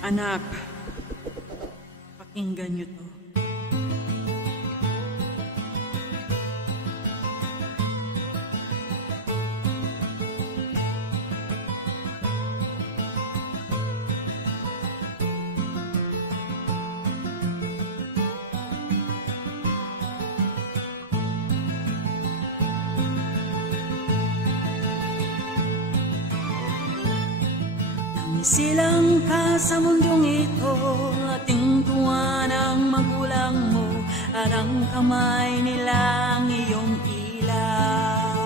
Anak, pakinggan niyo to. Silang ka sa mundong ito, ating tuwa ng magulang mo, at ang kamay nilang iyong ilaw.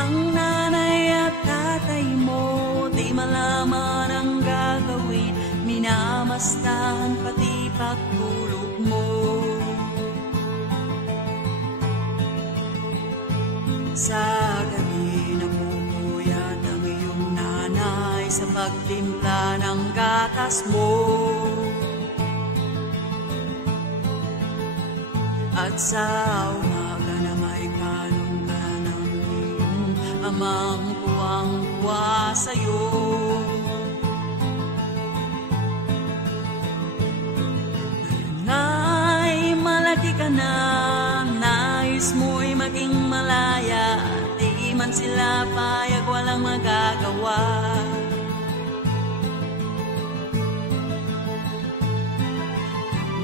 Ang nanay at tatay mo, di malaman ang gagawin, minamastan pati pagtulog mo. Sa gabi namumuyat ang iyong nanay sa pagtimpla ng gatas mo. At sa umaga na may kanungga ng iyong amang tuwang-tuwa sa'yo. Ngayon ay malaki ka na, nais mo'y maging malaya, di man sila payag, walang magagawa.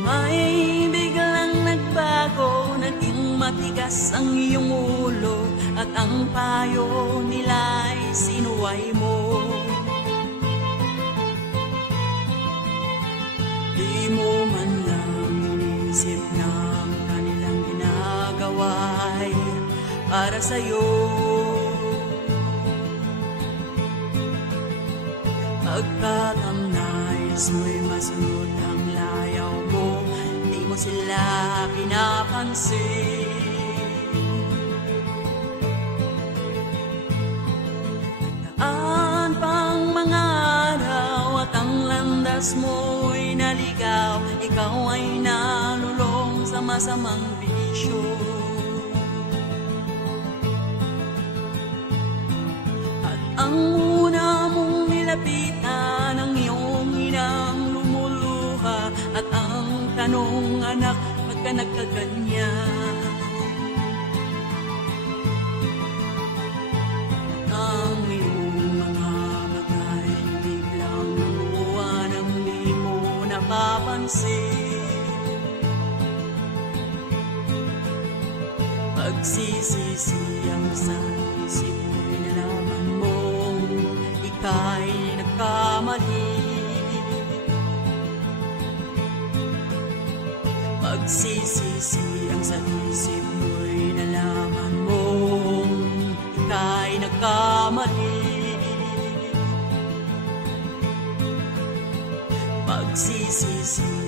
May biglang nagbago, naging matigas ang iyong ulo, at ang payo nila'y sinuway mo. Di mo man lang inisip na ang kanilang ginagawa'y para sa'yo. Pagkat ang nais mo'y masunod ang layaw mo, di mo sila pinapansin. Nagdaan pang mga araw at ang landas mo'y naligaw, ikaw ay nalulong sa masamang bisyo. Ang una mong nilapitan ang iyong inang lumuluha, at ang tanong, anak, ba't ka nagkaganyan? Ang iyong mga matay biglang namuha nang di mo napapansin. Pagsisisi ang sa isip mo'y nalaman mong ika'y nagkamali. Pagsisisi ang sa isip mo'y nalaman mong ika'y nagkamali. Pagsisisi